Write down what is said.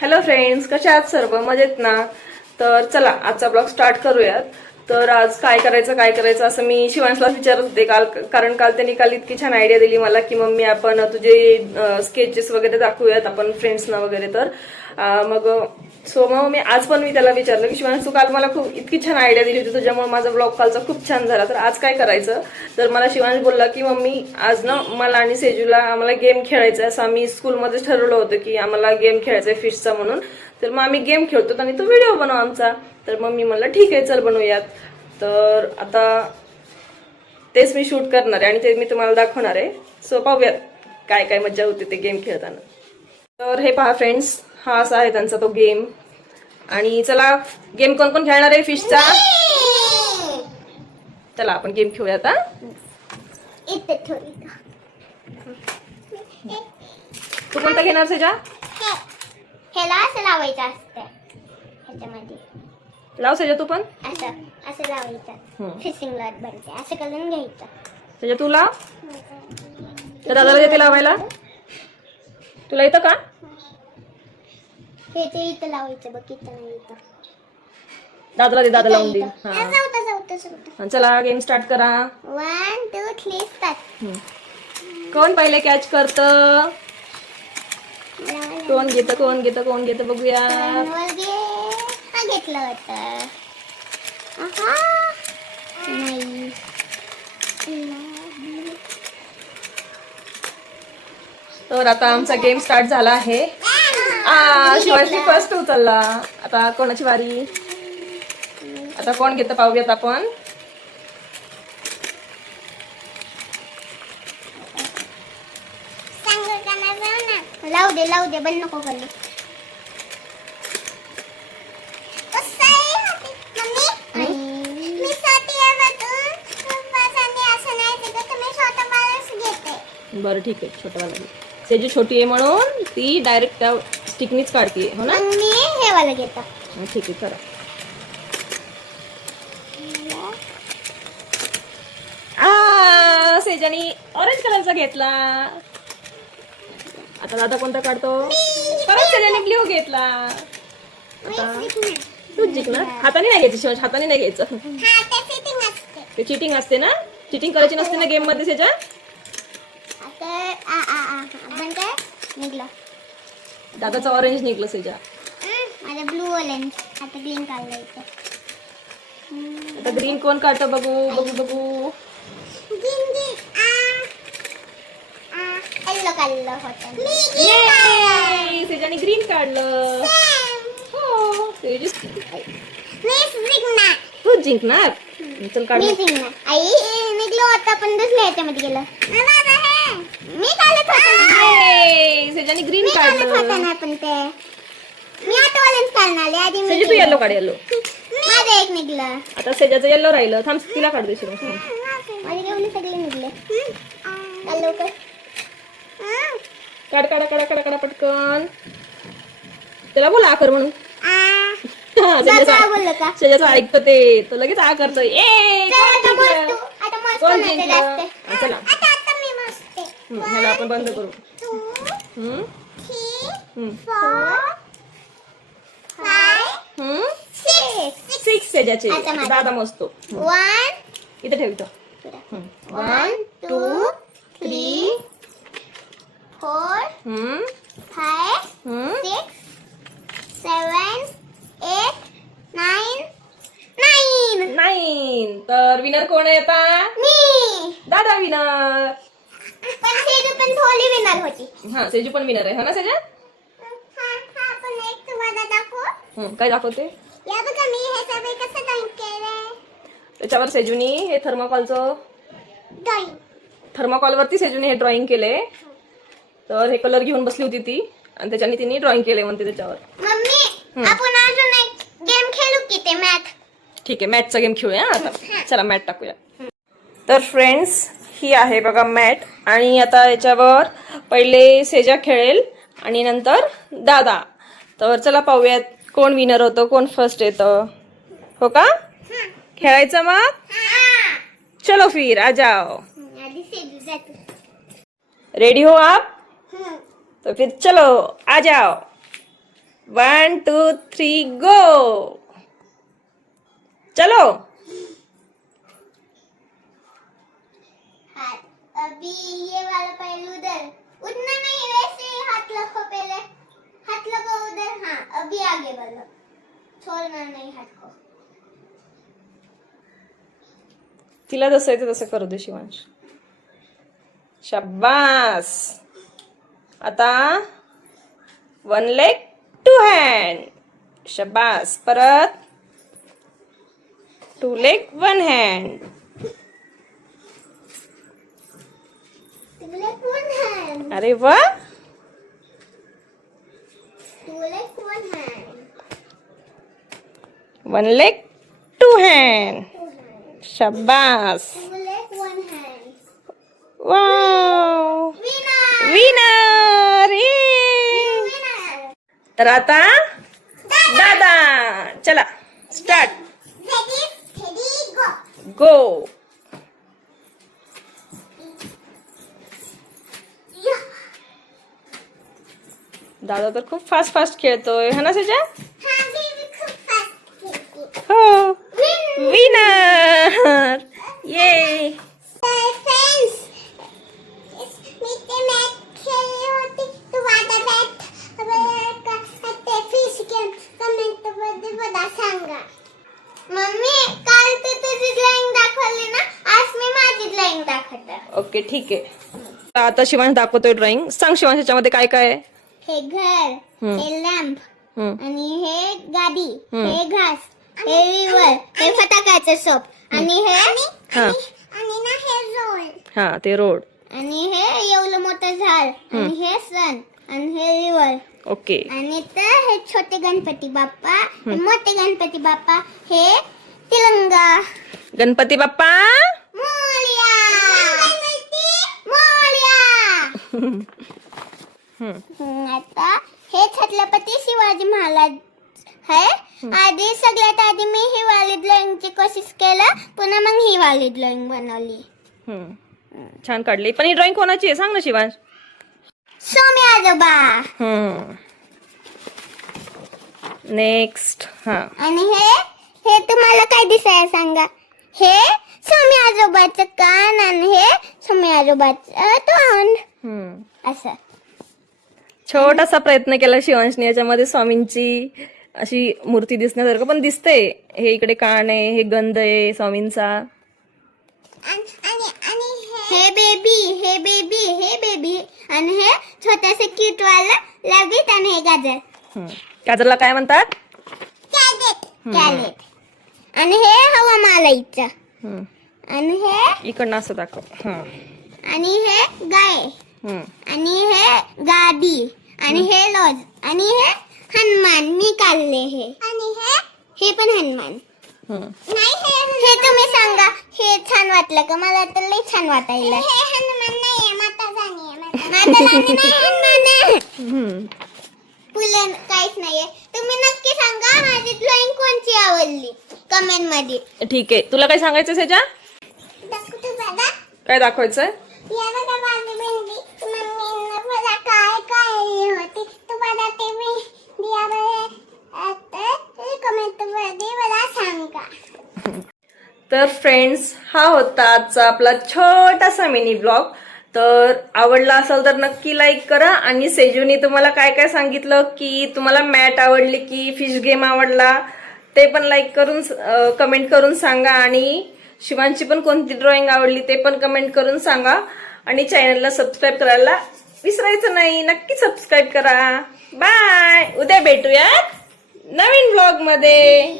Hello friends, कशा आहात सर्व? मजेत ना? तर चला आजचा ब्लॉग स्टार्ट करूयात. तर आज काय करायचं असं मी शिवांशला विचारत होते कारण काल त्यांनी इतकी छान आयडिया दिली मला की मम्मी आपण तुझे स्केचेस वगैरे दाखवूयात आपण फ्रेंड्सना वगैरे. तर मग मग आज पण मी त्याला विचारलं की शिवांश, तू काल मला खूप इतकी छान आयडिया दिली होती, तुझ्यामुळे माझा ब्लॉग कालचा खूप छान झाला, तर आज काय करायचं? तर मला शिवांश बोलला की मम्मी आज ना मला आणि सेजूला आम्हाला गेम खेळायचा आहे. असं आम्ही स्कूलमध्येच ठरवलं होतं की आम्हाला गेम खेळायचा आहे फिशचा म्हणून. तर मग आम्ही गेम खेळतो आणि तो व्हिडिओ बनव आमचा. तर मग मी म्हणलं ठीक आहे, चल बनवूयात. तर आता तेच मी शूट करणार आहे आणि ते मी तुम्हाला दाखवणार आहे. सो पाहूयात काय काय मजा होते ते गेम खेळताना. तर हे पहा फ्रेंड्स, हा असा आहे त्यांचा तो गेम. आणि चला गेम कोण कोण खेळणार आहे फिशचा? चला आपण गेम खेळूयात. तू कोणता घेणार सेजा? ह्याला असं लावायचं असतं ह्याच्यामध्ये. लाव सेजा तू पण. असं लावायचं, फिशिंग रॉड बनते. असं करून घ्यायचं. सेजा तू लाव. तर दादाला देते लावायला. तुला येतं का? हे ते इथं लावायचं बघ, इथं नाही इथं. दादाला दे, दादा लावून दे. चला गेम स्टार्ट करा. 1 2 3 स्टार्ट. कोण पहिले कॅच करत? कोण घेतं बघूया. घेतलं होतं. नाही. तर आता आमचा गेम स्टार्ट झाला आहे. शिवाजी फर्स्ट उचलला. आता कोणाची वारी? आता कोण घेतं पाहूयात आपण. लावू दे बंद नको करू. बरं ठीक आहे, छोटवाला. सेजू छोटी आहे म्हणून ती डायरेक्ट त्या स्टिकनीच काढते, हो ना? मी हे वाला घेतो. ठीक आहे, करा. सेजानी ऑरेंज कलरचा घेतला. आता दादा कोणता काढतो? परत सेजानी ब्ल्यू घेतला. आता तूच जिंकणार. हाताने नाही घ्यायचं शिवांश, हाताने नाही घ्यायचं. ते चिटिंग असते ना? चिटिंग करायची नसते ना गेम मध्ये सेजा. दादाचा ऑरेंज निघलं सेजा. माझा ब्लू ऑरेंज. आता ग्रीन काढलं. आता ग्रीन कोण काढतं बघू. येलो काढलं होतं. सेजाने ग्रीन काढलं. हो, तूच जिंकणार. चल काढ. आई निघलो होता पण दुसऱ्या ह्याच्यामध्ये गेलं. मी काढत होतो. सेजाने ग्रीन काढलं. नाही पण ते मी आता ऑरेंज काढणार आधी. सेजू तू येलो काढ. येलो माझं एक निघलं. आता सेजाचं येलो राहिलं. थांब तिला काढ दे शिवांश. माझे घेऊन सगळे निघले. लवकर काढ पटकन. त्याला बोला आकर म्हणून. सेजाचं ऐकतं ते, तो लगेच आ करतो. कोण जिंकलं? चला ह्याला आपण बंद करू. 2 3 4 5 6 सेजाचे. दादा मोजतो. 1 इथं ठेवतो. 1 2 3 4 5 6 7 8 9 9. तर विनर कोण आहे आता? मी. दादा विनर. पण सेजू पण थोडी विनर होती. हा, सेजू पण विनर आहे, हो ना सेजा? पण एक तुम्हाला दाखवू. काय दाखवते? या बघा मी हे सगळे कसं ड्रॉइंग केलंय. त्याच्यावर सेजूनी हे ड्रॉइंग. थर्माकॉलवरती सेजूने हे ड्रॉइंग केले. तर हे कलर घेऊन बसली होती ती आणि त्याच्याने तिने ड्रॉइंग केले म्हणते त्याच्यावर. मम्मी आपण अजून एक गेम खेळू की ते मॅथ. ठीक आहे, मॅटचा गेम खेळूया आता. चला मॅट टाकूया. तर फ्रेंड्स, ही आहे बघा मॅट. आणि आता याच्यावर पहिले सेजा खेळेल आणि नंतर दादा. तर चला पाहूयात कोण विनर होतं, कोण फर्स्ट येतं. हो का? खेळायचं मग? चलो फिर आ जाओ. रेडी हो आप? तो फिर चलो आ जाओ. 1 2 3 गो. चलो. हाथ अभी ये वाला पहले उधर उतना नहीं, वैसे ही हाथ रखो पहले, हाथ लगाओ उधर. हाँ अभी आगे बढ़ो, छोड़ना नहीं हाथ को. तिला जसं येतं तसं करू दे शिवांश. शाबास. आता 1 लेग 2 हँड. शाबास. परत 2 लेग 1 हँड. तुले कोण है? अरे वा. तुले कोण है? 1 लेग 2 हँड. शाबास. तुले कोण है? वाव. विनर. विनर. विनर. तर आता दादा. चला start. Ready ready go. Go. दादा तर खूप फास्ट फास्ट खेळतोय है ना सजा. हाँ बेबी खूप फास्ट खेळते. हो. विन. विनर. ये. फ्रेंड्स, मी ते मॅच खेळली होती, तू माझा बॅट ते फिश गेम कमेंट मध्ये मला सांगा. मम्मी काल तू तुझी ड्रॉइंग दाखवली ना, आज मी माझी ड्रॉइंग दाखवते. ओके ठीक आहे. आता शिवांश दाखवतोय ड्रॉइंग. सांग शिवांश याच्यामध्ये काय काय आहे. हे घर, हे लॅम्प हम्म. आणि हे गाडी, हे घास, हे रिवर, हे फटाक्याचं शॉप आणि हे हा. आणि ना हे रोड हा ते रोड. आणि हे एवढं मोठं झाड आणि हे सन आणि हे रिवर ओके. आणि तर हे छोटे गणपती बाप्पा, हे मोठे गणपती बाप्पा, हे तिरंगा. गणपती बाप्पा मोरया. मोरया. आता हे छत्रपती शिवाजी महाराज है. आधी सगळ्यात आधी मी ही वाली ड्रॉइंगची कोशिश केलं, पुन्हा मग ही वाली ड्रॉइंग बनवली. छान काढली. पण ही ड्रॉइंग कोणाची आहे सांग ना शिवांश. स्वामी आजोबा. नेक्स्ट. हा. आणि हे तुम्हाला काय दिसाय सांगा. हे स्वामी आजोबाचं कान आणि हे स्वामी आजोबाचं तोंड. असं छोटासा प्रयत्न केला शिवांशने याच्यामध्ये स्वामींची अशी मूर्ती दिसण्यासारखं पण दिसते. हे इकडे कान आहे, हे गंध आहे स्वामींचा. हे बेबी, हे बेबी, हे बेबी आणि हे छोटस क्यूट वाला लगेच आणि हे गाजर. गाजरला काय म्हणतात. कॅरेट. आणि हे हवा मालाईचं. आणि हे इकडनं असं दाखव. आणि हे गाय. आणि हे गाडी आणि हे लॉज आणि हे हनुमान मी काढले. हे आणि हे पण हनुमान. नाही हे तुम्ही सांगा, हे छान वाटलं का. मला तर लई छान वाटायला. हे हनुमान नाहीये, माता राणी आहे. माता राणी नाही, हनुमान आहे. फुलं काहीच नाहीये. तुम्ही नक्की सांगा माझी ड्रॉइंग कोणची आवडली कमेंट मध्ये. ठीक आहे. तुला काय सांगायचं त्याच्या. काय दाखवायचंय. या बघा माझी मेहंदी. मम्मीनं मला काय काय होती तुम्हाला ते मेहंदी आवडली कमेंट मध्ये मला सांगा. तर फ्रेंड्स हा होता आजचा आपला छोटासा मिनी ब्लॉग. तर आवडला असेल तर नक्की लाईक करा. आणि सेजूनी तुम्हाला काय काय सांगितलं की तुम्हाला मॅट आवडली की फिश गेम आवडला ते पण लाईक करून कमेंट करून सांगा. आणि शिवांची पण कोणती ड्रॉइंग आवडली ते पण कमेंट करून सांगा. आणि चॅनलला सबस्क्राईब करायला विसरायचं नाही. नक्की सबस्क्राईब करा. बाय. उद्या भेटूयात नवीन ब्लॉग मध्ये.